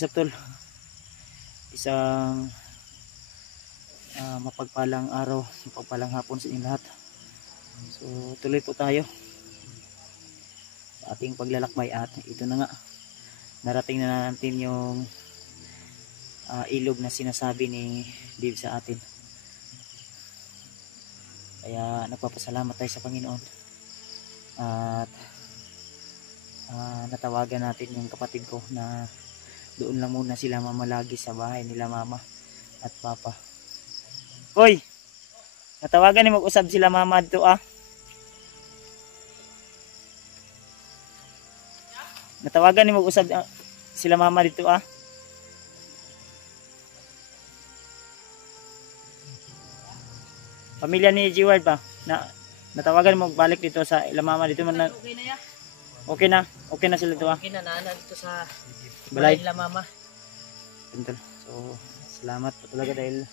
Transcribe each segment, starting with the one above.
What's up tol? Isang mapagpalang araw, mapagpalang hapon sa inyong lahat. So tuloy po tayo sa ating paglalakbay at ito na nga, narating na natin yung ilog na sinasabi ni Dave sa atin. Kaya nagpapasalamat tayo sa Panginoon at natawagan natin yung kapatid ko na doon lang muna sila mamalagi sa bahay nila mama at papa. Hoy! Natawagan ni mag-usab sila mama dito Natawagan ni mag-usab sila mama dito Pamilya ni G-Ward ba? Natawagan mo balik dito sa ila mama dito man na. Okay na ya. Okay na sila dito Okay na nana dito sa balay nila mama. So salamat po talaga dahil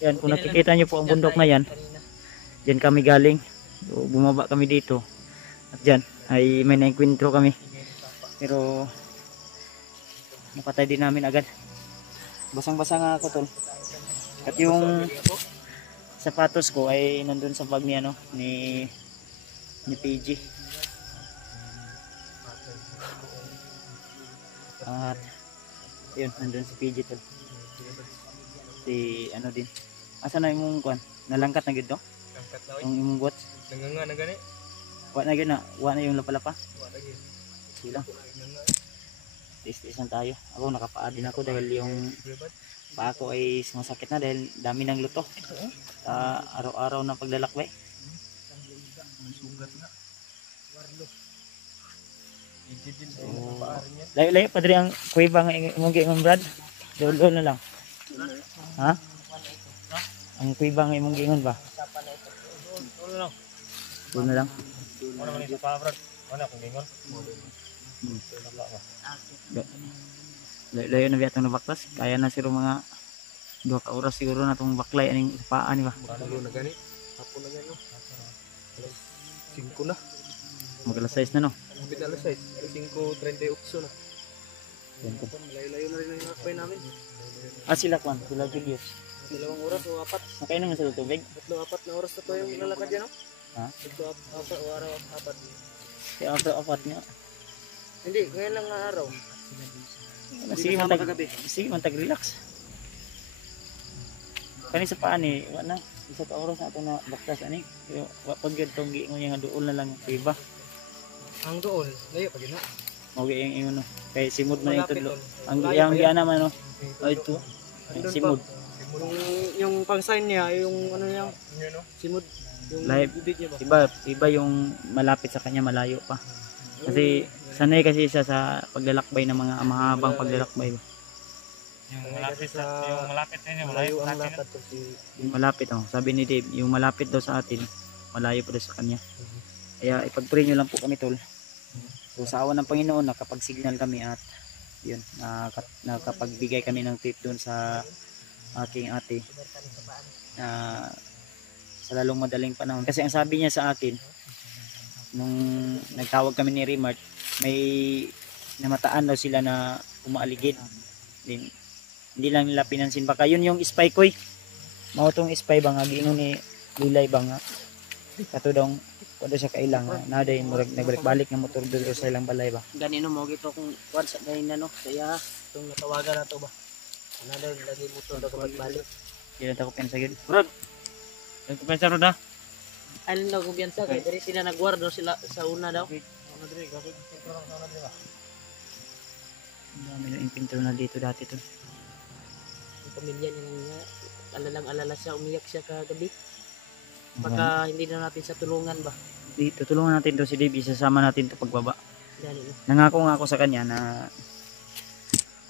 yan, kung nakikita nyo po ang bundok na yan, dyan kami galing. So, bumaba kami dito at dyan ay may naenkwentro kami, pero napatay din namin agad. Basang basa nga ako tol, at yung sapatos ko ay nandun sa bag ni ni PG. At yun, nandun si PG tol. Si din. Asa na imong kuan? Nalangkat na gid to? Langkat na yung imong buhat. Nanganga na gani. Wa na gid na, wa na yung lapalapa. Wa na gid. Sila. Tiis-tiisan tayo. Ako nakapaa din ako dahil yung paa ko ay sumasakit na dahil dami ng luto. Araw-araw na paglalakbay. Sugat na. Warlo. Layo-layo pa diri ang kuweba nga imong giingon Brad. Dol na lang. Ha? Ang kuweba nga imong giingon ba? Dol na lang. Ano man isa pa Brad? Ano kung giingon? Layo na biya itong nabaktas. Kaya na siguro mga 2 ka oras siguro na itong baklay aning paan ba? Bago na gani. Hapon na gani no. 5 na. Mag-alas 6 na no. Kapit na alas 6. 5:38 na. Layo-layo na rin ang lakbay namin. Sila Kwan, sila Julius. 2 oras o 4. Nakainom na sa tubig? 3-4 na oras na to yung lalakad yan no? Ha? 3-4 o araw 4. Kaya apat nga. Hindi, ngayon lang na araw. Sige man tag-relax. Kani sa paan wala na. Isa ka oras na ito na baktas ani. Pag itong giingon niya nga doon na lang iba. Ang doon, layo pa gina. Mawag yung ingon no. Kay simod man ito. Ang giyang giana man no. Ay ito. Simod. Yung pang-sign niya, yung ano niya, simod. Yung bibig niya ba? Iba yung malapit sa kanya, malayo pa. Kasi sanay kasi siya sa paglalakbay ng mga mahabang paglalakbay ba. Yung malapit na yun, malayo ang lakad kasi. Yung malapit sabi ni Dave, yung malapit daw sa atin, malayo pa daw sa kanya. Kaya ipag-pray nyo lang po kami tol. So sa awa ng Panginoon, nakapag-signal kami at yun, nakapagbigay kami ng tip doon sa aking ate sa lalong madaling panahon. Kasi ang sabi niya sa akin nung nagtawag kami ni Remart, may namataan daw sila na umaaligid. Hindi lang nila pinansin, baka yun yung spy ko mao tong spy ba nga giingon ni Lilay ba nga kato daw kuno siya kailang na day nagbalik-balik ng motor dito sa ilang balay ba. Ganino mo gito kung kuan sa gahin na no. Kaya itong natawagan na to ba. Na daw lagi motor daw kapag balik. Hindi na ako pensagid. Rod. Nagpensa Rod ha. Alin daw kumpiyansa kay diri sila nagguardo sila sa una daw. Ano diri gawin sentro lang sana diri ba. Dami na impinto na dito dati to. Yung pamilya niya nga alalang-alala siya, umiyak siya kagabi. Baka hindi na natin sa tulungan ba. Dito tulungan natin to si Dave, isasama natin to pagbaba. Ganito. Nangako nga ako sa kanya na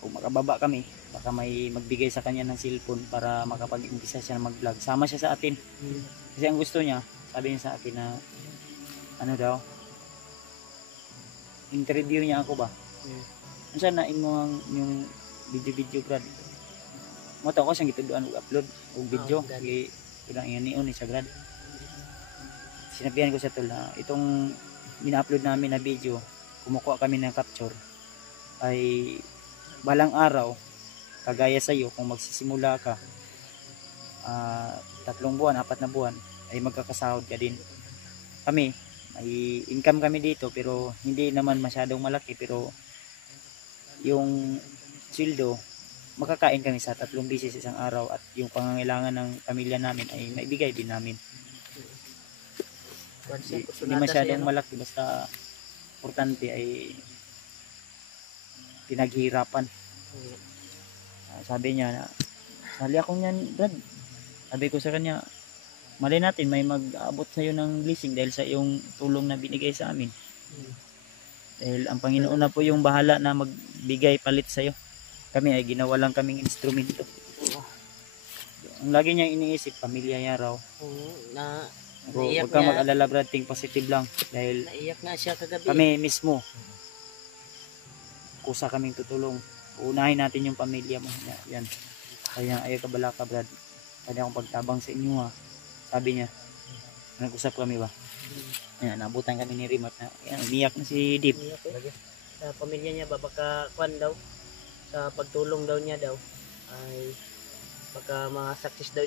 kung makababa kami, baka may magbigay sa kanya ng cellphone para makapag-umpisa siya na mag-vlog. Sama siya sa atin. Kasi ang gusto niya, sabi niya sa akin na ano daw, interview niya ako ba? Ano sana imo yung video Brad? Mo to ko siyang gituduan og upload og video kay ilang yan ni sa Brad. Sinabihan ko sa tol na itong ina-upload namin na video, kumukuha kami ng capture ay balang araw, kagaya sa iyo, kung magsisimula ka 3 buwan, 4 na buwan, ay magkakasahod ka din. Kami, may income kami dito pero hindi naman masyadong malaki, pero yung sweldo, makakain kami sa 3 beses isang araw at yung pangangailangan ng pamilya namin ay maibigay din namin. Hindi masyadong malaki, basta importante ay pinaghihirapan. Sabi niya na, sali ako niyan, Brad. Sabi ko sa kanya, malay natin may mag-abot sa iyo ng blessing dahil sa iyong tulong na binigay sa amin. Dahil ang Panginoon na po yung bahala na magbigay palit sa iyo. Kami ay ginawa lang kaming instrumento. Ang lagi niyang iniisip, pamilya niya raw. Na Huwag kang mag-alala, Brad, think positive lang. Dahil naiyak na siya kagabi. kami mismo, kusa kaming tutulong. Unahin natin yung pamilya mo. Yan. Kaya ayaw ka bala ka, Brad. Kaya akong pagtabang sa inyo, ha. Sabi niya, nag-usap kami ba? Yan, nabutan kami ni Remote na. Yan, umiyak na si Deep. Sa pamilya niya ba, baka kwan daw, sa pagtulong daw niya daw, ay baka ma-success daw,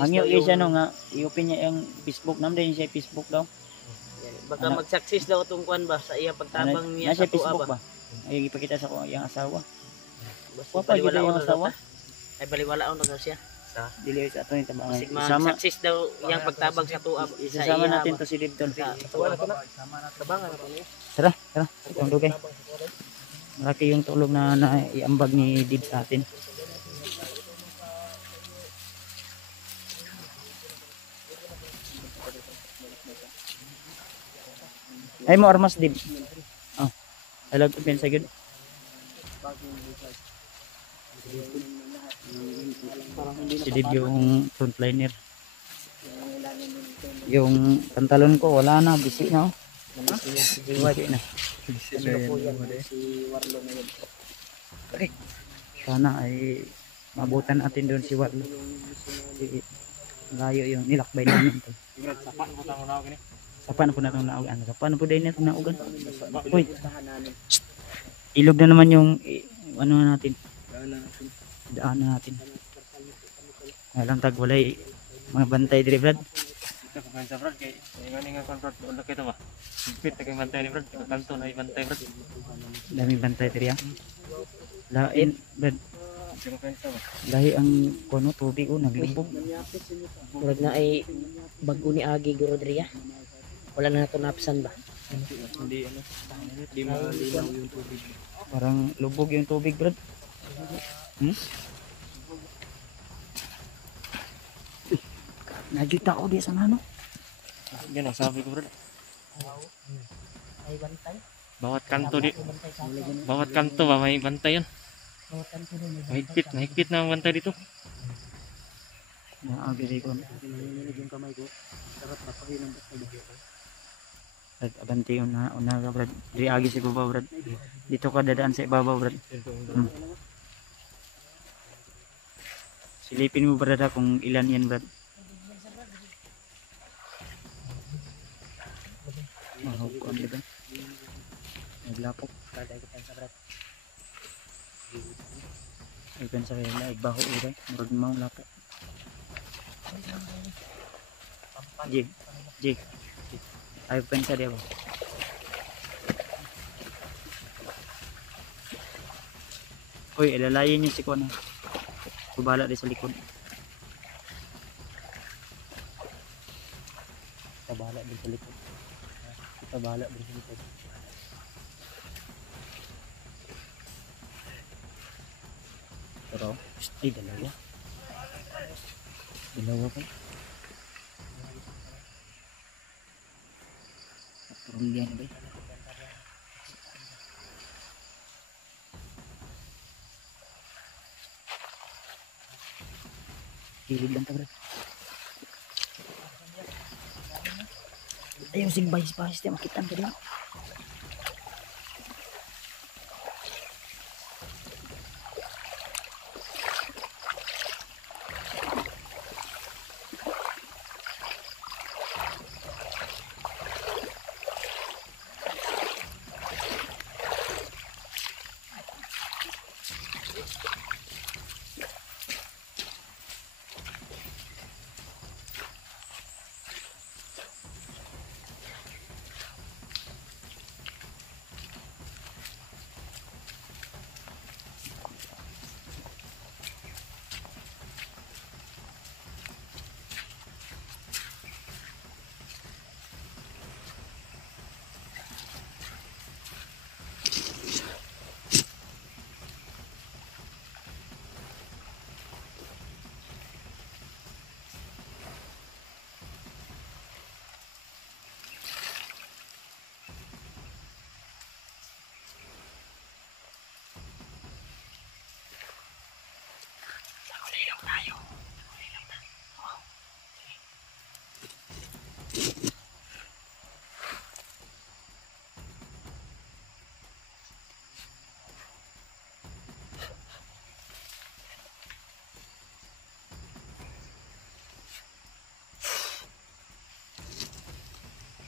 Hangyo siya no nga, i-open niya yung Facebook, namday siya Facebook daw. Yan, baka mag-success daw itong kwan ba, sa iya pagtabang niya sa sa tuwa Facebook ba? Ay, ipakita sa ko yung asawa. Basta Wapa, gito yung asawa. Ay, baliwalaon na daw siya. Dili sa ato yung tabangan. Kasi mag-success daw yung pagtabang sa tuwa. Isasama natin to si Dibdon. Tara. Tara. Itong dugay. Malaki yung tulong na naiambag ni Dib sa atin. Ay mo armas, Dib. Oh. Alag ko pensa gud. Si Dib yung frontliner. Yung pantalon ko wala na, bisi na. Bisi na. Okay. Sana ay mabutan natin doon si Warlo. Layo yung nilakbay namin to. Sapa na po natong naugan. Sapa na po din natong naugan. Uy. Ilog na naman yung ano natin. Daanan natin. Alang tag walay mga bantay diri, Brad. Sa Brad kay nga kontrakt ulo kita ba. Pit kay bantay ni Brad, kanto na bantay Brad. Dami bantay diri ah. Lain, Brad. Sa ba. Lahi ang kuno tubig naglubog. Murag na ay bago ni Agi Gorodria. Wala na ito napsan ba? Hindi ano. Hindi malinaw yung tubig. Parang lubog yung tubig, Brad. Nakita ko di sa ano. Yan ang sabi ko Brad. Ay bantay. Bawat kanto ba may bantay yan. Mahigpit na ang bantay dito. Naagiri ko. Yung kamay ko. Sarap na pakilang Brad, abanti una ka, Brad. Diri agi sa ibabaw, Brad. Dito ka dadaan sa ibabaw, Brad. Silipin mo, Brad, kung ilan yan, Brad. Mahawag ko ang liga. Naglapok. Ay, pensa kayo na, igbaho uray. Murag maong lapok. Jig. Ay, pensa dia ba? Uy, ilalayin niyo si Kona. Kubala di sa likod. Tabala din sa likod. Tabala din sa likod. Pero, ay dalawa. Dalawa pa. Turun yan ba? Kilid lang tayo. Ayaw sing bahis-bahis dia makitan tadi.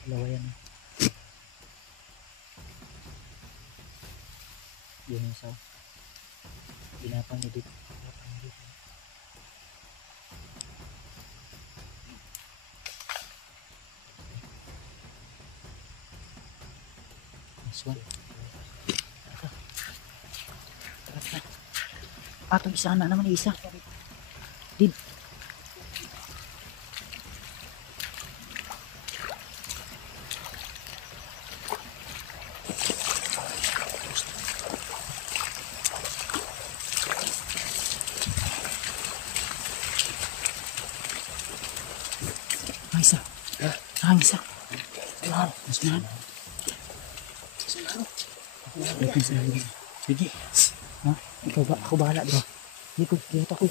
Dalawa yan. Yun yung isa. Ginapang ni dito. This one. Ah, itong isa na naman, isa. Din. Ang isa. Ang isa. Mas mahal. Sige. Ha? Ikaw ba? Ako bahala, bro. Hindi ko. Hindi ako.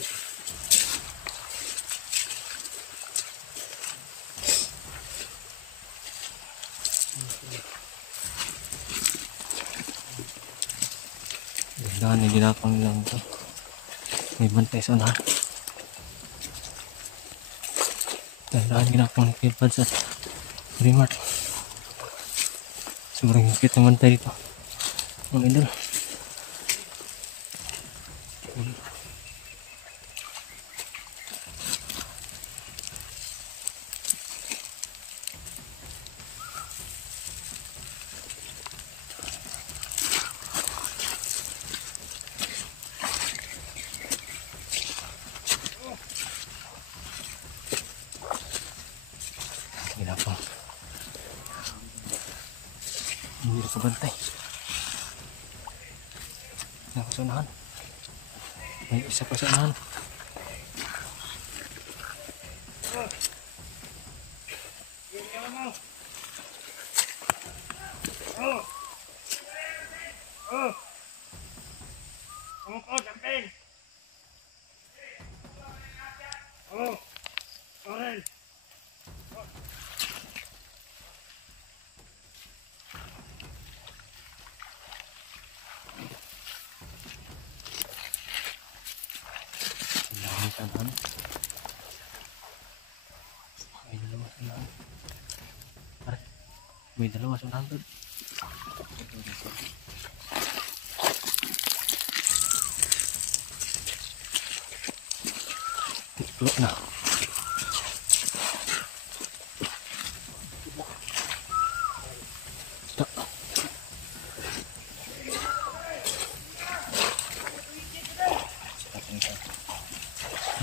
Dahan na ginapang lang ito. May bantay sa unahan. Dahan ginapang ni Kipad sa Remart. Sobrang higpit ng bantay dito. Mga idol. Ginapang. Hindi na kabantay. Nakasunahan. May isa pa sa unahan. May dalawa sa unahan. Tiklo na. Tak.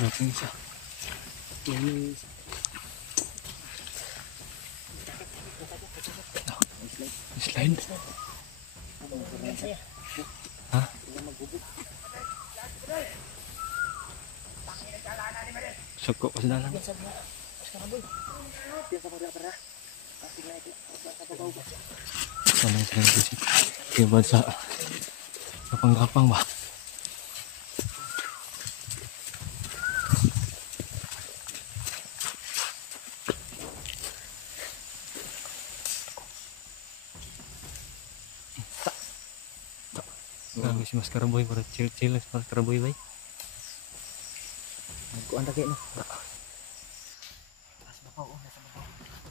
Berapa isa? Ini slide. Hah? Sokok ke dalam. Sana sering bisik. Kebal sa kapang-kapang ba. Grabe si Mas Karaboy, para chill-chill si Mas Karaboy bay. Nagkuhan lagi no.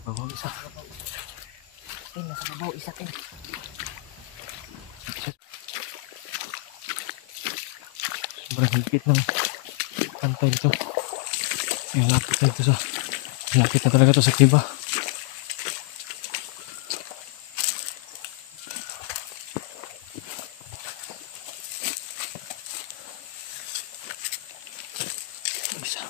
Bawa bisa. Nasa babaw, isa kin. Sobrang higpit ng pantai dito. Yung lapit na ito sa lapit na talaga ito sa kiba. Bisa.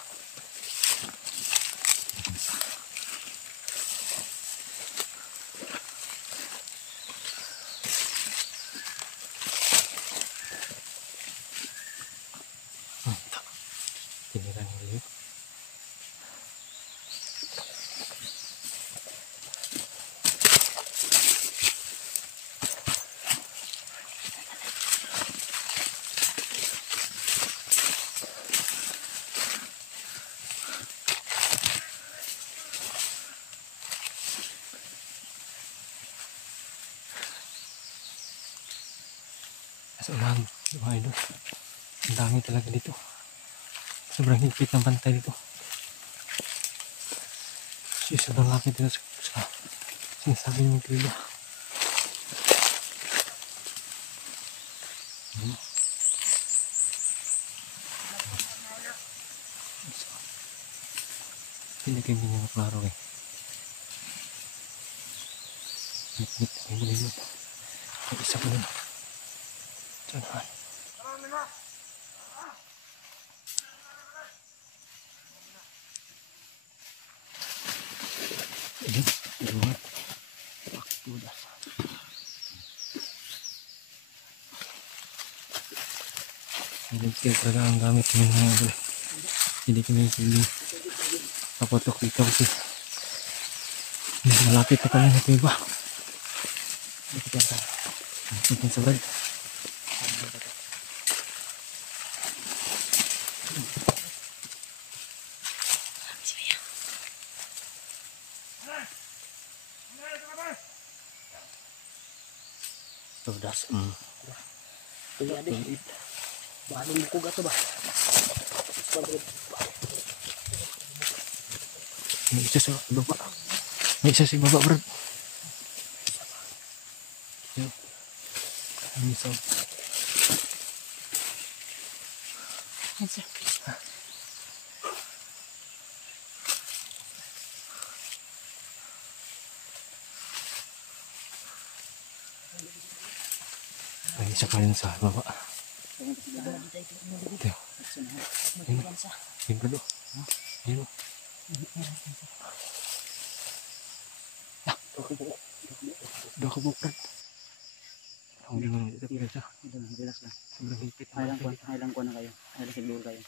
Mantap. Tiniran yang lihat. Nasa unahan, mga idol. Ang dami talaga dito. Sobrang higpit ng bantay dito. Kasi sobrang lapit dito sa Sinasabi niyo magkaiba. Hindi kayo hindi maklaro eh. Nit-nit, may bulimot. May isa pa nun. Diyan ha. Ayan, iluhat. Paktudas. Electric talaga ang gamit ng mga idol. Hindi kami piling papotok dito kasi malapit na kami na iba. Dito yan tayo. Dito sa brad. Tudas. Kuya di. Bali mo ko gato ba? May isa sa baba. May isa sa baba brad. May isa. Hansa. May isa pa rin sa baba. Ito. Ayun. Ayun brad. Ayun. Dua ka brad. Ang lingon dito sa. Relax lang. Sobrang hipit. Highlang ko na kayo. Highlang siguro kayo.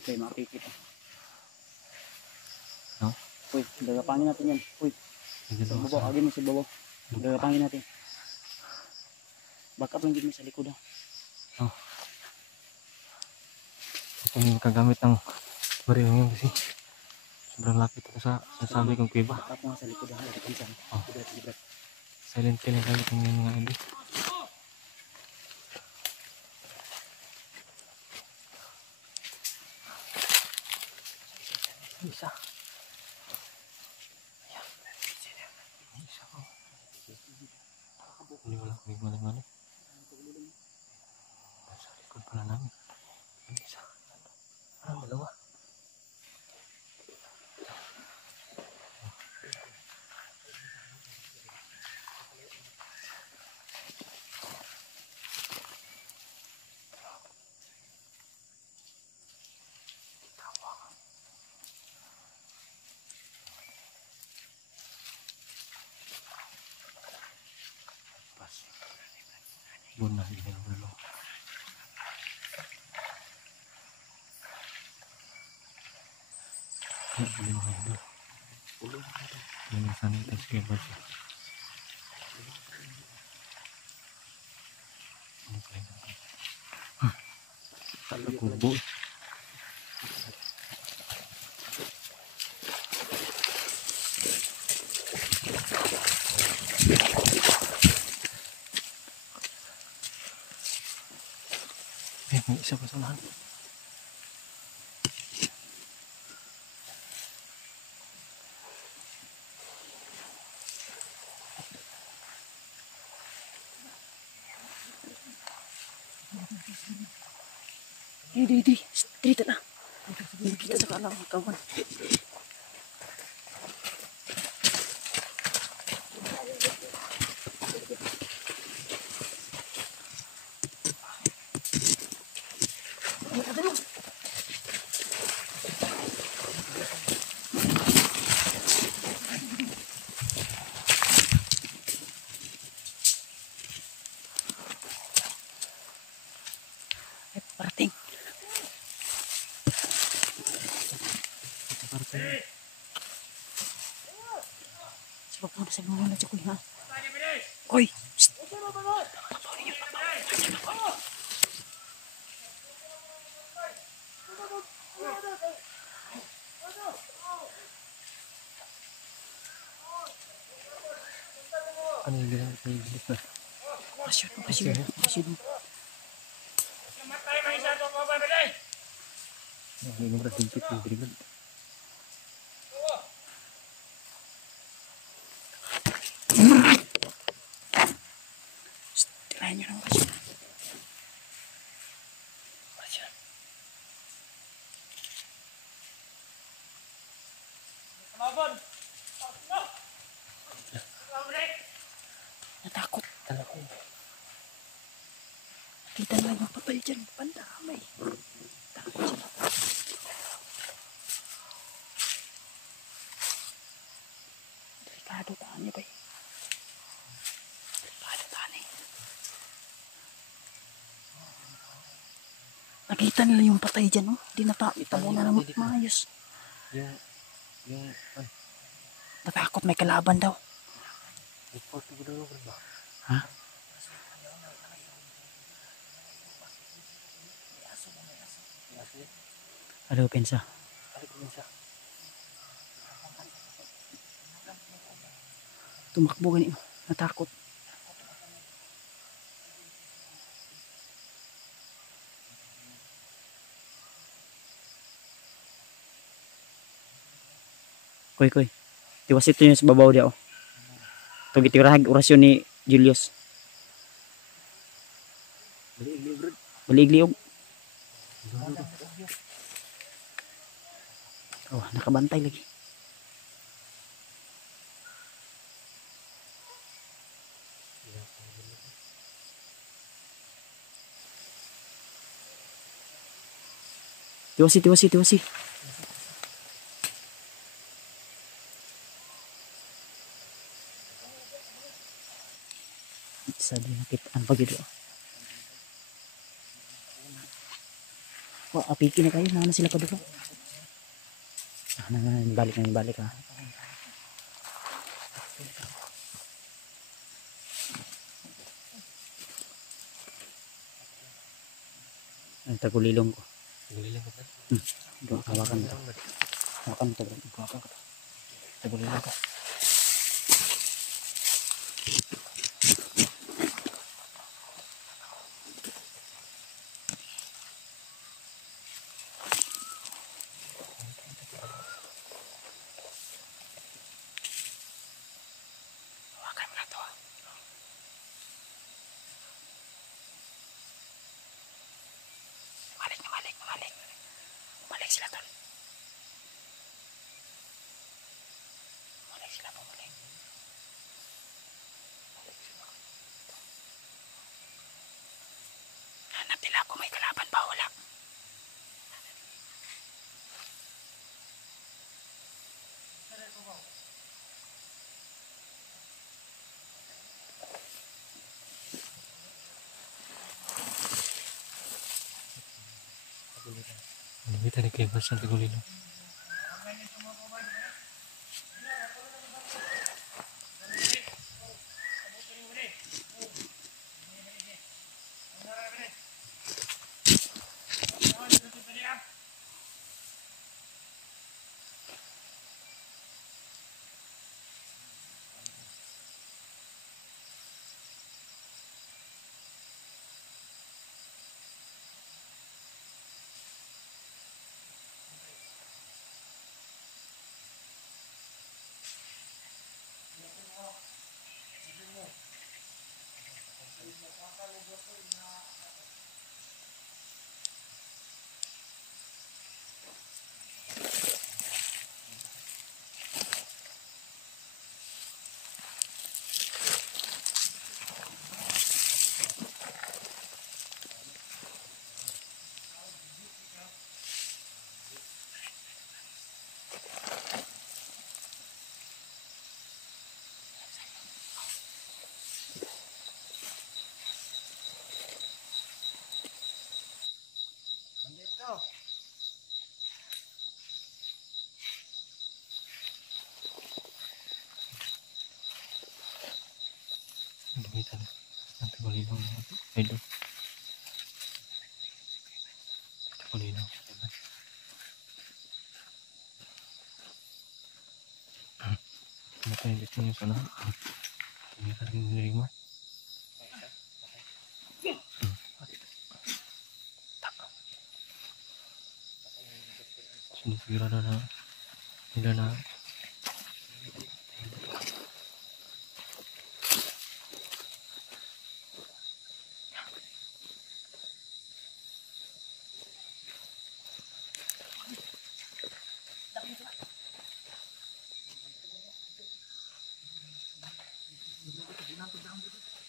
Okay, makapikit. No? Uy, dagapangin natin yan. Uy, babaw, agin mo si babaw. Dagapangin natin. Back up lang din mo sa likod ha. Oh. Ito yung kagamit ng baril ngayon kasi sobrang lapit ito sa sasabi kong kuiba. Back up mo sa likod ha. Lapit sa. Oh. Librat. Silent kill yung gamit ng mga hindi. Isa. Ayan. Isa ko. Hindi wala kami maling-maling. Nasa likod pala namin. Isa. Dalawa. Bunah di dalam dulu. Ya boleh makan dulu. Ini sanitize kebas. Ini kelihatan. Tak kubu. May isa pa sa lahat. Di. Straight na. Hindi kita sa kalang kawan. Parating. Sa mga na sa kuya. Koy! Ano yung ginagawa sa ilis na? Pasyod mo. Ini nomor sedikit yang beriman. Tirahin nyo ng orasyon. Orasyon. Natakot. Talaga. Kita na yung papel dyan. Pandamay. Takot sila. Delikado taan niya ba eh. Delikado taan eh. Nakita nila yung patay dyan oh. Di natamo na naman maayos. Yung Natakot may kalaban daw. report ko daw ba? Ha? Ano pensa? Tumakbo ganito. Natakot. Koy. Tiwas ito yun sa babaw dia oh. Ito gitirahag orasyon ni Julius. Baligli og. Oh, nakabantay lagi. Tiwasi. Sa di nakitaan pa gito. Oh, apikin na kayo. Nana sila pa dito. Balik ha. Ang tagulilong ko. Tagulilong ko pa? Hawakan mo. Hawakan mo. Tagulilong ko. Bumalik sila tol. Bumalik sila. Hanap nila kung may kalaban ba wala. Ano kita ni Kevin sa Tagulilong? Ano kita ni Tagulilong? Idol. Tagulilong. Matay dito yung sana. Hindi ka rin nilima. Sinisigurado na nila na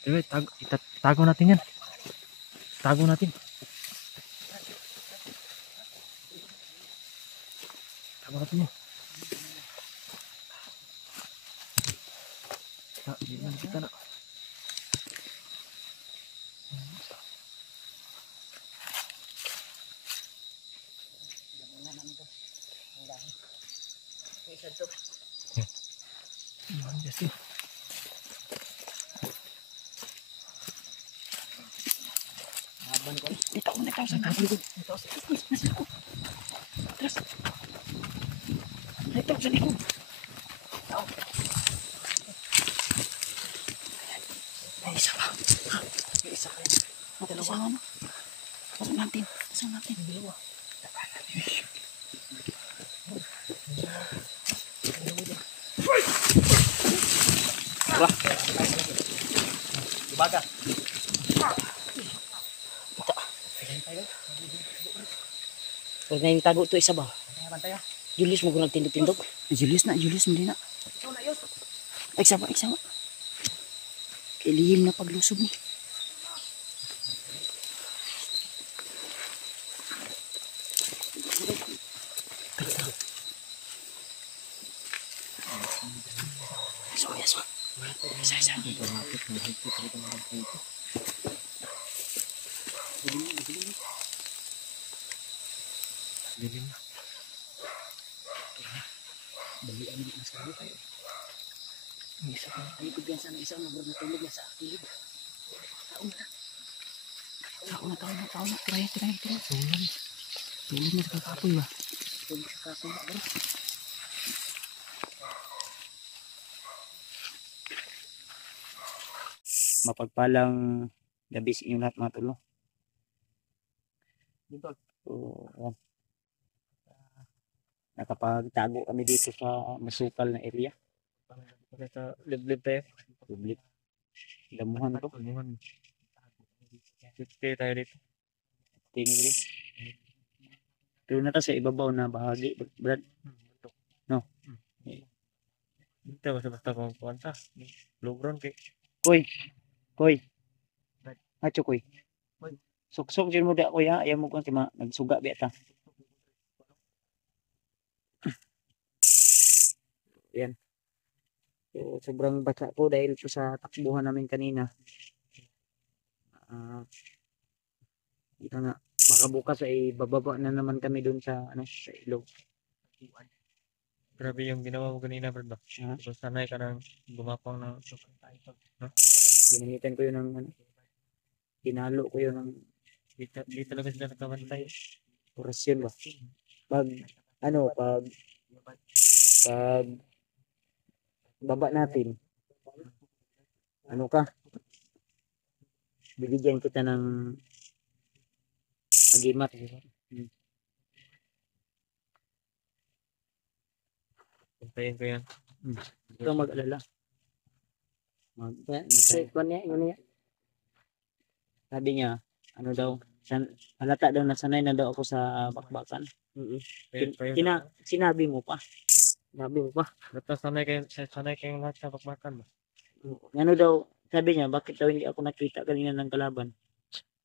Sige, itago natin yan. Tago natin. Tago natin yan. Di na kita na. Isa to. Yan, Jesse. Haban ko. Ikaw sa likod. Ikaw sa likod. Atras. Ikaw sa likod. May isa pa. May isa pa. Dalawa. Pasok natin. Pasok natin. Dalawa. Baga. Pag na yung tago to isa ba? Julius mo kung nagtindog-tindog. Julius mo din na. Eksama. Kilihim na paglusob ni. Isa. Dilim na. Balian mo mas kami. May isa pa. Ay, kumpiyansa ng isa na natulog na sa kilid. Taon na. Try. Tulad. Tulad na sa kakapoy ba? Tulog sa kakong bro. Mapagpalang gabi sa inyo lahat mga tulo. Dito. So, yan. Nakapagtago kami dito sa masukal na area. Sa liblib tayo. Public. Damuhan to. Tulungan. Stay tayo dito. Tingin. Pero na sa ibabaw na bahagi, Brad. No. Dito basta kung kuwanta. Logron kay. Koy. Acho koy. Suksok dyan mo da koy ha. Ayaw mo kung nagsuga beta. Yan. So, sobrang basa ko dahil po sa takbuhan namin kanina. Kita nga, baka bukas ay bababa na naman kami dun sa sa ilog. Grabe yung ginawa mo kanina, bro. Ha? So, sanay ka nang gumapang ng Ginamitan ko yun ng tinalo ko yun ng di talaga sila nakabantay. orasyon ba? Pag baba natin, bibigyan kita ng agimat. Bantayin ko yan. Huwag kang mag-alala. Straight ba niya? Ano niya? Sabi niya, halata daw na sanay na daw ako sa bakbakan. Sinabi mo pa. Basta sanay kayong lahat sa bakbakan ba? Ano daw, sabi niya, bakit daw hindi ako nakita kanina ng kalaban?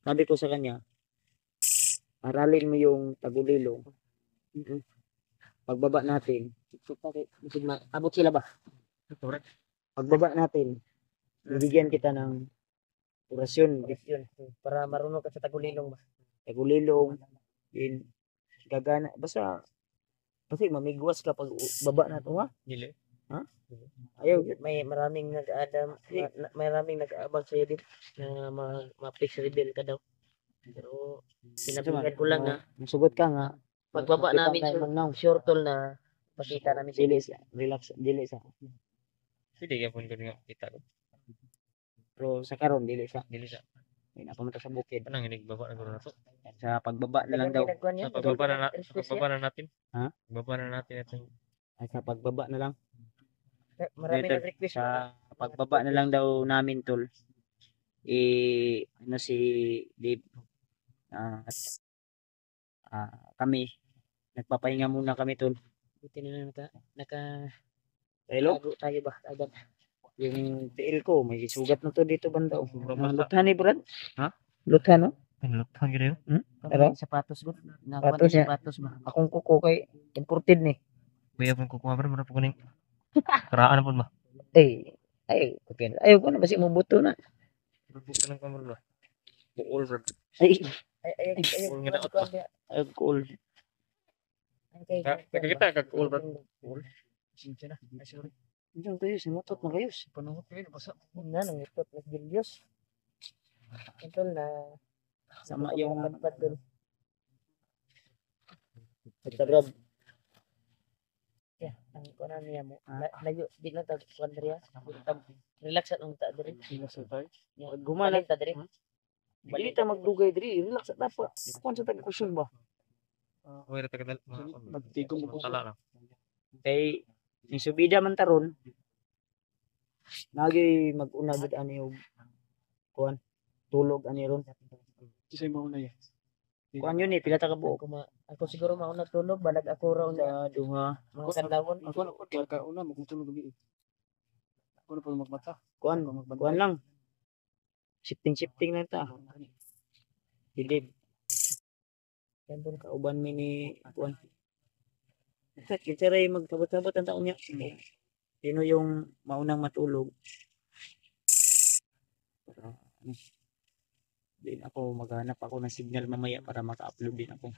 Sabi ko sa kanya, aralin mo yung tagulilo. Pagbaba natin, Abot sila ba? Correct. pagbaba natin, bibigyan kita ng orasyon, Yun. Para marunong ka sa tagulilong ba? tagulilong, in gagana, basta kasi mamigwas ka pag baba na to ha. Dili. Ayaw, Maraming maraming nag-aabang sa iyo din na ma-fix rebel ka daw. Pero sinabihan ko lang na sugot ka nga, pagbaba namin sure tol na makita namin sila. dili sa. Sige, yapon ko nga kita ko. Pero sa karon dili sa. Dili sa. May napamunta sa bukid. Anong hinig baba na gano'n na to? Sa pagbaba na lang daw. Sa pagbaba na natin. Ha? Pagbaba na natin ito. Ay, sa pagbaba na lang. Marami Better. nag-request Sa pagbaba na lang daw namin tol. Si Dave. Kami. Nagpapahinga muna kami tol. Buti na naka Hello? tago tayo ba agad. Yung tiil ko, may sugat na to dito banda. Oh. Sobrang Mga basa. luthan eh, Brad. Ha? Luthan, no? Pinlutang gid yun. Pero, sapatos ko. Sapatos niya. Sapatos ba? akong kuko kay imported ni. Kuya pun kukuha bro, mura po kuning. Karaan na po ba? Okay. Ayaw ko na, basi mo buto na. Bro, ka lang kamera bro. Buol bro. Ay, Buol nga daot ba? ayaw ko. Nakakita ka cool bro. Sinta na. Ay, sorry. Diyan kayo, sinutot na kayo. Panungot kayo, basa. Na, nangitot, nagbilyos. Ito na. Sama yung Patpat doon. Brad. Yeah, ang kunan niya mo. Layo, di na tag Andrea. Relax at ang ta diri. Gumalan ta diri. Dili ta magdugay diri, relax at dapat. Kuan sa tag-kusyon ba? Okay, tagal. Magtigom mo Tala lang. Kay ni subida man taron. Nagi mag-una gid ani og kuan tulog ani ron. Kisay mo na yan. Kuan yun pila ta ka buok. Ako siguro mauna tulog, balag ako raw na Sa duha. mga kadlawon. Ako na ko una magtulog gabi. Ako na po magmata. Kuan lang. Shifting lang ta. Dilib. Yan doon kauban mi ni kuan. Kita ray magkabot-kabot ang taon niya. Sino yung maunang matulog? Din ako maghanap ako ng signal mamaya para maka-upload din ako.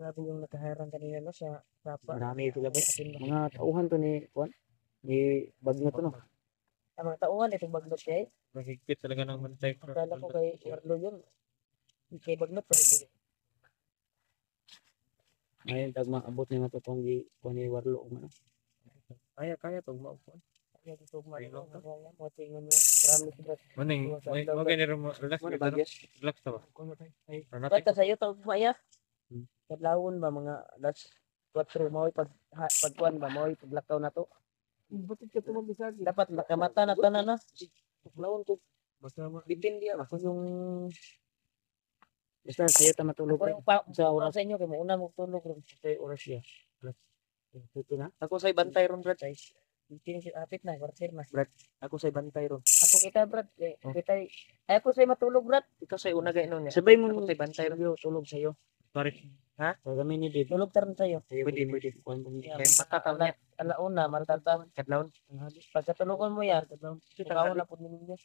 Grabe yung nakaharang kanina no sa rapa. Marami sila ba? Mga tauhan to ni kuan. Ni Bagno to no. Ang mga tauhan itong bagnot kay. Mahigpit talaga ng bantay. Akala ko kay Warlo yun. Kay bagnot pa rin. Ngayon tag maabot ni matutong gi kuan ni Warlo man. Kaya pag maupo. Kaya dito kumain ng kaya mo tingon mo. Marami sila. Maning, magani relax Ano ka ba? na. Relax ta ba? Ay, Basta sa'yo tawag maya. Kadlawon ba mga last 4 mo pagkuan ba mo paglakaw na to. Butit ka tumang bisagi. Dapat makamata na tanan na. Lawan ko Basta bitin dia ako yung basta sayo ta matulog Ako yung pa sa oras sa inyo kay mauna mo tulog ron. Sa oras siya. Ito na. Ako say bantay ron brad. Hindi si apit na, kwartir na. Ako say bantay ron. Ako kita brad, kita ay ako say matulog brad. Ikaw say una gay niya. Sabay mo Ako say bantay ron. tulog sayo. sorry. Kami ni Dave. Tulog taron sayo. Pwede. Kuan Kay matataw niya. Alauna martata kadlawon. Pagkatulugon mo yan, kadlawon na pud ninyo.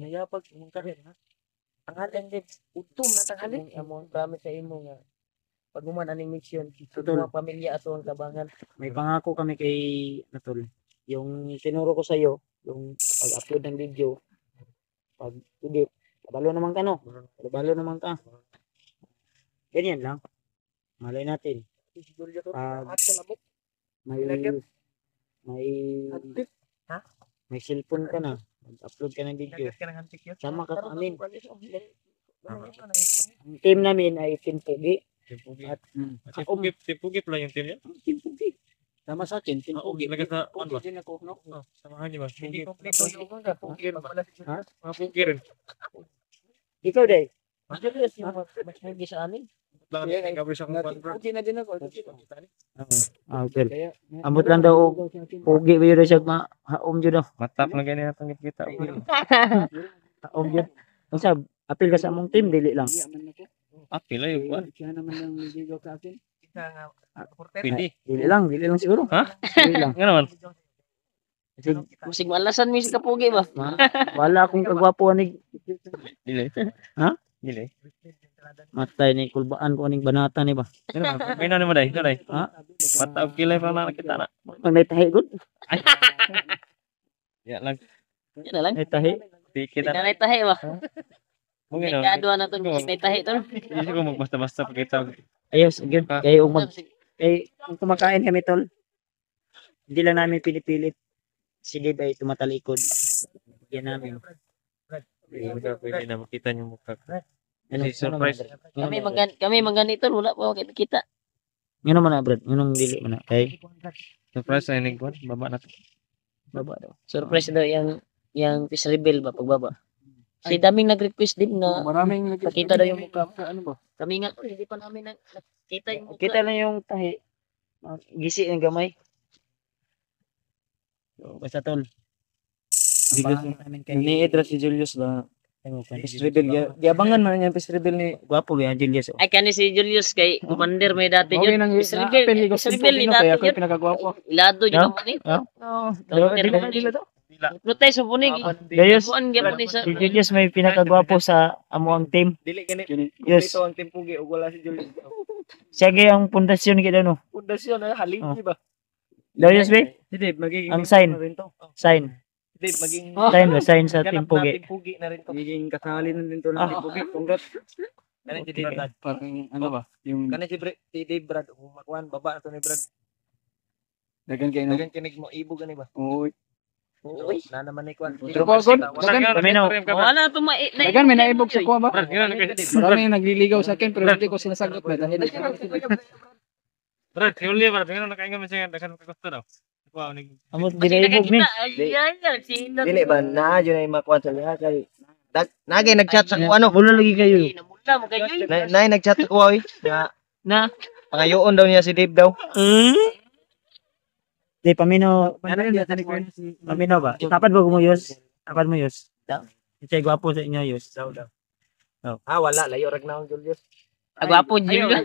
Nayapag mong karir ha. Ang halin din Utom na tanghali. among promise sa imo nga pag human aning mission, Tutol. mga pamilya ato ang tabangan. May pangako kami kay Natol. Yung tinuro ko sa iyo, yung pag-upload ng video, pag edit, kabalo naman ka no. Kabalo naman ka. Ganyan lang. Malay natin. May may cellphone ka na. Mag-upload ka ng video. Sama ka sa amin. Ang team namin ay Team Pugi. At Tipugip lang yung team niya. Team Pugi. Sama sa akin, Team Pugi. Lagay sa on ba? Din ako, no? Samahan niyo ba? Hindi kompleto yung mga Pugir ba? Ha? Mga pugir. Ikaw, Day. mas hindi sa amin. Lang ang gabi sa kung bro. na din ako. Okay. Ambot lang daw og Pugi ba yun siya haom yun daw. Matap lang ganyan atong kita. Haom yun. Ang sab, apil ka sa among team, dili lang. Apil ay kuan. Pwede. Dili lang siguro. Ha? Dili lang. Nga naman. Kusig malasan mi sa kapugi ba? Wala akong kagwapo anig Dili. Ha? Dili. matay ni kulbaan ko aning banata ni ba. Ano naman? May nani mo dai? Dai. Ha? Mata og kilay pa na kita na. Pag may tahi gud. Ya lang. Yan na lang. May tahi. Tikit na. Nanay tahi ba? Mungkin May kaadwa na to, may tahi to. Hindi ko magbasta-basta pag kita. Ayos, gyud. Kay kung kumakain kami tol. Hindi lang namin pinipilit. Si Dave ay tumatalikod. Yan namin. Pwede na makita niyo mukha. Ano, Surprise. Kami maganito wala pa kita. Ngano man na brad? Nganong dili man na? Kay Surprise ay nigwan. Baba na to. baba daw. Surprise daw yang fish rebel ba pagbaba. Si daming nag-request din na Maraming pakita daw yung mukha. Ano ba? Kami nga hindi pa namin nakita yung mukha. Kita na yung tahi. Gisi ng gamay. So, basta tol. Julius. Abangan namin kay Ni Edra si Julius ba? Ano pa? Peace rebel. Giabangan man niya peace rebel ni. Gwapo ba yan, Julius? Oh. Ay kani si Julius kay commander may dati Okay yun. nang Peace rebel. Peace rebel ni kaya dati ako yun. pinakagwapo. Ilado yun No? mo ni. No? Commander Dila mo ni. Protest mo ni. Julius, Kuan gyapon ni sa si Julius may pinakagwapo sa amuang team. Dili gani. Yes. Ito ang timpugi ug wala si Julius. Siya gay ang pundasyon kita no. Pundasyon ay haligi Oh. ba? Julius ba? Si Dave magiging Ang sign. na rin to. Sign. Dave maging Sign ba? Sign sa ganap team Pugi. na timpugi na rin to. Magiging kasali na din to ng timpugi. Congrats. Kanin si Dave Brad. Parang ano ba? Yung kanin si Dave Brad kung makuan baba na to ni Brad. Dagan kay no. Dagan kinig mo ibo gani ba? Oo. Uy. Na naman ni kuan. Pero dagan kami no. Wala to Dagan may naibog sa kuha ba? Maraming nagliligaw sa akin pero hindi ko sinasagot ba dahil Brad, huli Brad, tingnan nakaingon man siya dagan ka gusto daw. Wow, nig Amot dinaibog ni. Dili ba na yun ay makuan sa lahat kay nagay nagchat sa kuan ano Wala lagi kayo. Namula mo kayo. nay nagchat sa kuha na pangayoon daw niya si Dave daw. Di pamino. Pamino ba? Tapad ba gumuyos? Tapad mo yus. Siya gwapo sa inyo yus. Wala layo rag na ang Julius. Agwapo Julius.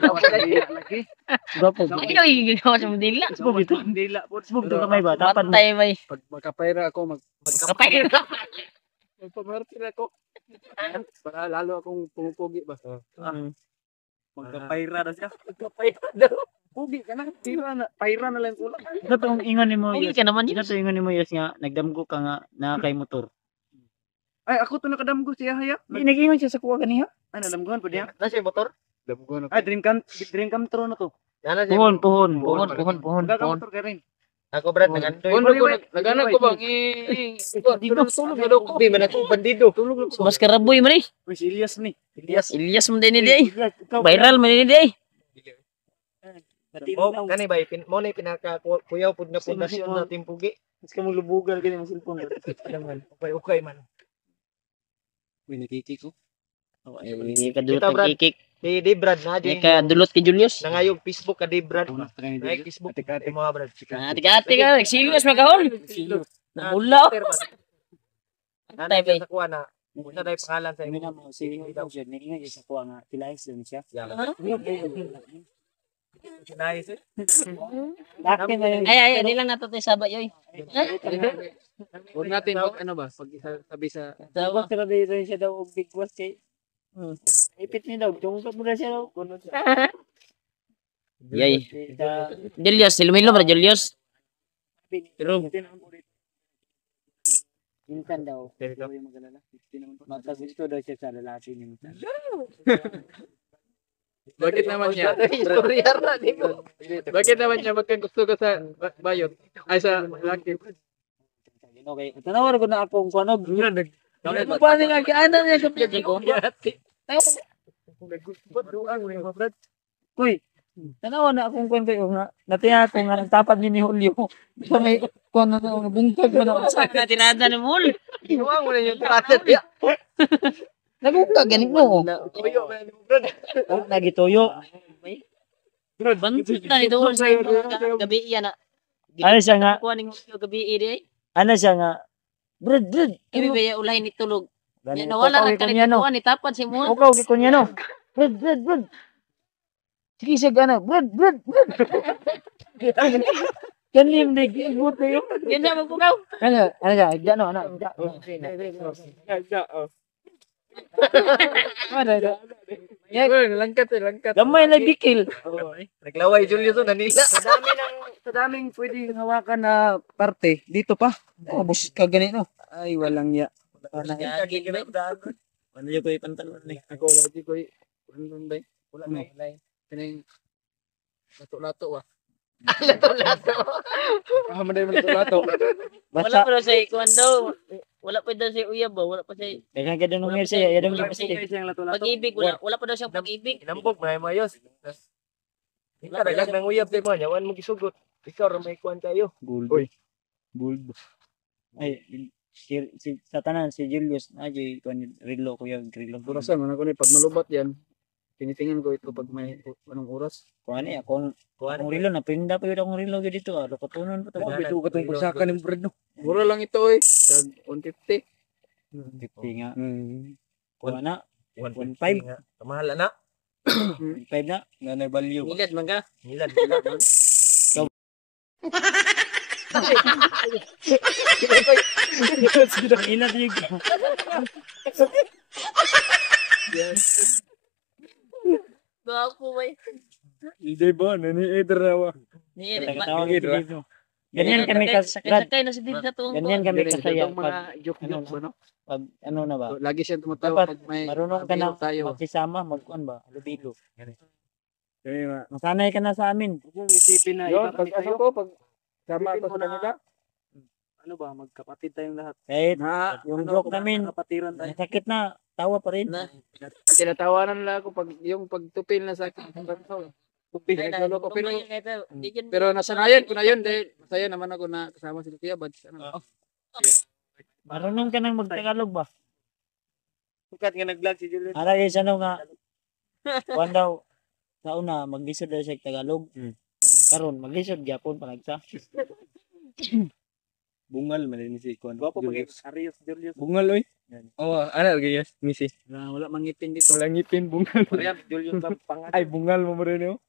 Gwapo. Ayaw igawa sa Manila. Sbog ito. Sbog ito kamay ba? Tapad mo. Matay may. Pag magkapayra ako Kapay. magpamartir ako. Para lalo akong pumupugi ba. Magkapayra na siya. Magkapayra daw. Pugi ka na. Payra na lang ulang. Ito tong ingon ni mo Ugi yus. ka naman yun. Ito tong ingon ni mo yus nga nagdamgo ka nga na kay motor. Ay ako to nakadamgo siya haya. Di nag-ingon siya sa kuha kaniya. Ay nadamgohan po diya. Nasa motor? Damgohan ako. Ay dream come true na to. Puhon. Puhon. Magkakamotor ka rin. Ako Brad nagandoy. Nagana ko bang tulog na daw ko. Di man ako bandido. Tulog lang ko. Mas karaboy man eh. Uy, si Elias ni. Ilyas mo din ni day. Viral man ni day. Kani ba mo na pinaka kuyaw pud na pundasyon na timpugi. Mas ka mo lubugal kini mo cellphone. Okay man. Uy nakiki ko. Hindi ka dulot ng kikik. Si Dave Brad na Hindi ka dulot kay Julius. nangayog Facebook ka Dave Brad. Ay Facebook ate mo Brad. Ati ka. Serious magahon. Namula. Nanay ba sa kuha na. Una dai pangalan sa Kami imo. na mo si ni ingon sa kuha nga kilais din siya. Nice. Lakin na yun. Ay, hindi lang nato tayo sabay yoy. Huwag natin wag ano ba pag sabi sa Tawag ka na dito siya daw og big boss kay. Ipit ni daw, tungkol mo na siya daw. Yay. Julius, silumilo ba Julius? Pero minsan daw, magkagusto daw siya sa lalaki niya. Bakit naman niya? Istorya na dito. Bakit naman niya magkagusto ka sa bayot? Ay sa laki. Okay, tanawar ko na akong kuanog. Ano ba nila kiana niya sa piyagi ko? Uy, tanaw na akong kuan kayo nga. Natiya ko nga tapad ni Julio. Sa may kuan na bungkag man ako. Sa tirada ni Mul. Iwan mo na yung traset. Nagugka ganin mo. Tuyo man yung brad. Nagituyo. Bantot na ni doon sa gabi iya na. Ano siya nga? Kuha ning gabi iri. Ano siya nga? Brad. Ibi ba ulahin ni tulog. Ganun, Nawala ukaw, ka ikaw kanina niya, no? kuha ni tapad si Mul. Ukaw, ikaw niya, no? Brad. Sige siya gana. Brad. Kanim na gigot na yun. Yan na magpukaw. Ano siya? Ano? Langkat. Gamay na bikil. Naglaway Julius nanila. Sa daming pwedeng hawakan na parte dito pa. Oh, bus ka ganito. Ay walang ya. Ano yung ko'y pantalon ni? Ako lagi ko ano ba? Wala na ilay. Kaning lato-lato wa. Lato-lato. Ah, maday mo lato-lato. Wala pa daw sa ikuan daw. Wala pa daw sa uyab ba? Wala pa sa Kaya ka doon ng siya, yadong Wala gipasti. siyang lato-lato. pag-ibig. Wala pa daw siyang pag-ibig. Inambog na mo ayos. Ikaw dalag nang uyab tay mo, yawan mo gisugot. Ikaw ra may kuan kayo. Gold. Ay, sa tanan si Julius, ay kuan Rilo kuya Rilo. Turasan man ako ni pag malubat yan. tinitingnan ko ito pag may anong oras. Kuha niya, akong rilo, napinda pa yun akong rilo yun dito. Lukutunan pa ito. Ito ka itong pagsaka ng bread no. Mura lang ito eh. Tag 150. 50 nga. Hmm. Kuha na. 1.5. Kamahal na. 1.5 na. Nanay value. Milad man ka. Milad. Ilan yung... Gapo ba? Hindi ba? Nani-eder na wa. Ni Eric ba? Tagatawag ito dito. Ganyan kami Brad. Sakay na si Dave sa tuong. Ganyan kami kasaya. Itong mga joke-joke ba no? Pag ano na ba? Lagi siya tumatawa Dapat pag may marunong ka na tayo. magsisama, magkuhan ba? Lubilo. Kaya nga. Masanay ka na sa amin. Yung isipin na iba pag ano ko, pag sama ako sa kanila. Ano ba, magkapatid tayong lahat. Kahit Na, yung ano, joke namin, kapatiran tayo. sakit na, tawa pa rin. Tinatawanan nila ako pag yung pagtupil na sa akin. Tupil na ko pero nasanayan ko na yun dahil masaya naman ako na kasama si Kuya Bads. Ano? Marunong ka nang magtagalog ba? Sukat nga nag-vlog si Julius. Ara yung ano nga, kuhan daw, sa una, maglisod daw siya Tagalog. Karon maglisod, gyapon, panagsa. Bungal man ni si Kuan. Gwapo pag Julius. Arius Julius. Bungal oy. Oh, ano Arius? Misi. Wala mangipin dito. Wala ngipin bungal. Arius Julius ang pangalan. Ay bungal mo rin oh.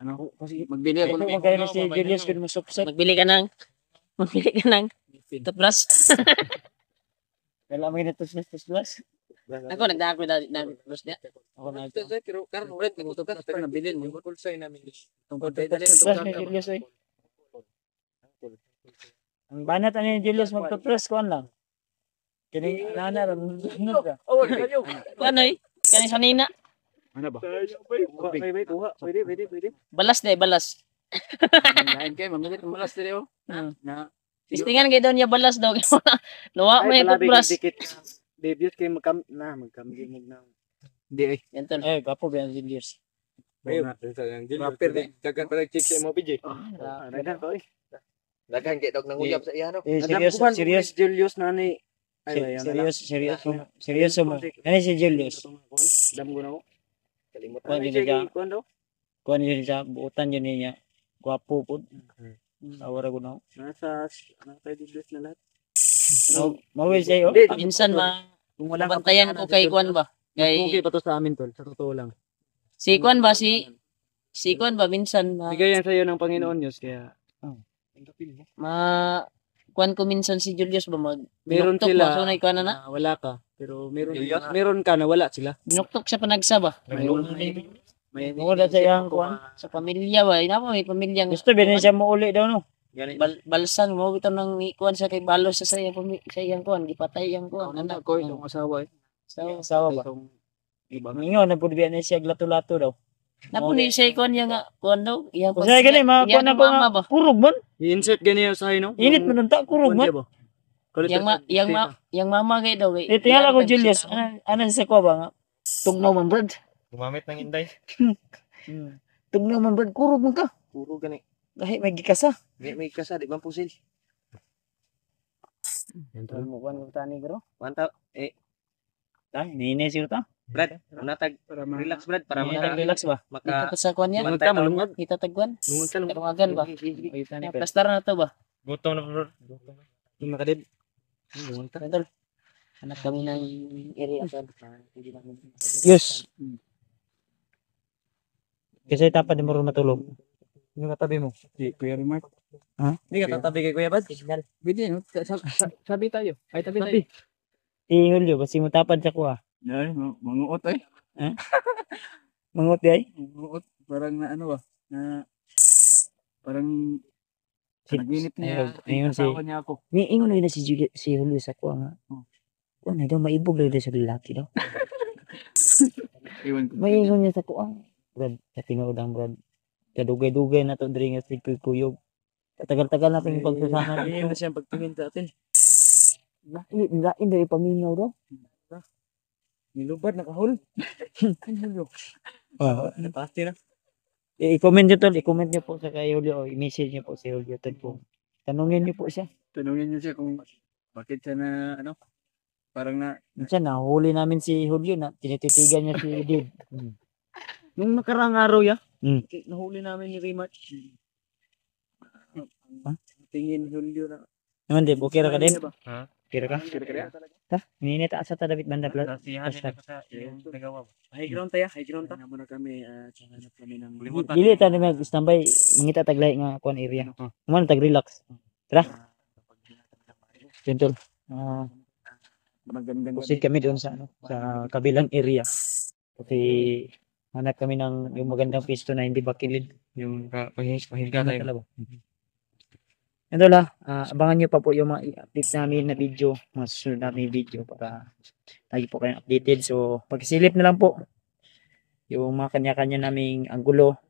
Ano? Kasi magbili ako Ito kung kayo na si Julius kung masupsat. Magbili ka ng toothbrush. Wala may natuslas-tuslas. Ako nagdako na toothbrush niya. Ako na ito. Pero karon ulit nagutog ka pero nabilin mo pulsay namin. Tungkol Toothbrush ni Julius oy. Ang banat ano ni Julius mag-toothbrush kuhan lang. Kini nana ron sunod ka. Oh, kayo. Ano eh? Kani sanina. Ano ba? Pwede. Balas na balas. Lain kayo, mamilit ng malas dito. Na, Istingan kay daw niya balas daw. Luwa mo yung toothbrush. debut kayo magkamgimog na. Hindi eh. Yan tol. Eh, kapo ba yan si Julius? Rapper din. Dagan pa nag-check sa mo, PJ. Dagan pa eh. Dagan kay dog nang uyab sa iya no. Eh, serious. Julius na ni. Serious mo. Ano si Julius? Dam ko na ko. Kuhan yun niya. Kuhan yun siya. Buutan yun niya. Gwapo po. Awara ko na. Nasa Julius na lahat. Mawil siya yun. Minsan Kung wala bantayan ko kay Kwan ba? Okay Kay pa to sa amin tol, sa totoo lang. si Kwan ba si Kwan ba minsan Bigay yan sa iyo ng Panginoon Diyos kaya Kwan ko minsan si Julius ba mag meron binuktok sila ba? So na ikaw na na? wala ka pero meron ka na wala sila. Binuktok siya panagsa ba? May Mawala sa iyang kuhan. Sa pamilya ba? Ina mo may pamilyang Gusto ba siya mauli daw no? balsan mo bitaw nang ikuan sa kay balos sa iyang sa iyang kuan gipatay iyang kuan anak ko itong asawa eh. Asawa ba? Mingaw na pud biya na siya glato-lato daw. Napo ni siya kuan yang kuan daw iyang Kung sa'yo gani, mga kuhan ako mama ba? nga, kurog man. I-insert ganyan sa no. Init mo nung ta, kurog man. Yang mama kay daw kay. Tingala ko, Julius, ano sa ko ba nga? Tugnaw man, Brad. Gumamit ng inday. Tugnaw man, Brad, kurog man ka. Puro gani. Dahil may gikasa. May kasa di ba pusil? Ano mo ba ng tani, bro? Manta Dahil, nini siya ta. Brad, natag relax Brad para Relax ba? Dito pa sa kuan niya. Lungod ka, malungod. Kita tagwan. Lungod ka lungod. Katungagan ba? Plastar na to ba? Gutom na bro. Yung makadib. Lungod ka. Tol. Anak kami ng area sa hindi namin. Yes. Kasi tapat di mo rin matulog. Yung katabi mo. Si Kuya Remark. Ha? Hindi ka tatabi kay Kuya Bad? Signal. Pwede, no? Sabi tayo. Ay, tabi tayo. Si Julio, basi mo tapad sa kuha. Ay, manguot ay. Mangot di ay? Manguot. Parang na ano ba? Na parang Si- naginip niya. ayun si- Asawa niya ako. Ingon na si Julio sa kuha nga. Kuha na daw, maibog lang daw sa lalaki daw. Iwan ko. Maingon niya sa kuha. Brad, sa tinuodang Brad. Kadugay-dugay na to diri nga si Kuyog. Tagal-tagal na ping pagsasama Hindi na siyang pagtingin sa atin. Lain daw ipaminaw daw. Nilubad, nakahul. Napasti na. I-comment nyo tol, i-comment nyo po sa kay Julio o i-message nyo po si Julio tol po. Tanungin nyo po siya. Tanungin niyo siya kung bakit siya na ano. Parang na Minsan nahuli namin si Julio na tinititigan niya si Dave. Nung nakaraang araw ya, Hmm. nahuli namin ni Rimat. Ha? Tingin Julio na. Naman di, okay ra ka din? Ha? Okay ra ka? Ta, minit asa ta David banda plus. Nasiyahan Basta. nila ko sa yung nagawa. High ground tayo, high ground ta. Muna kami, hanap kami ng Limutan. Dili ta na mag-standby, mangita taglahi nga kuan area. Man tag-relax. Tara. Gentle. magandang Proceed kami doon sa ano, sa kabilang area. Kasi hanap kami ng yung magandang pisto na hindi bakilid. Yung pahinga Ano tayo. talaga. Ito lang, abangan nyo pa po yung mga i-update namin na video, mga susunod namin video para lagi po kayong updated. So, pagsilip na lang po yung mga kanya-kanya naming anggulo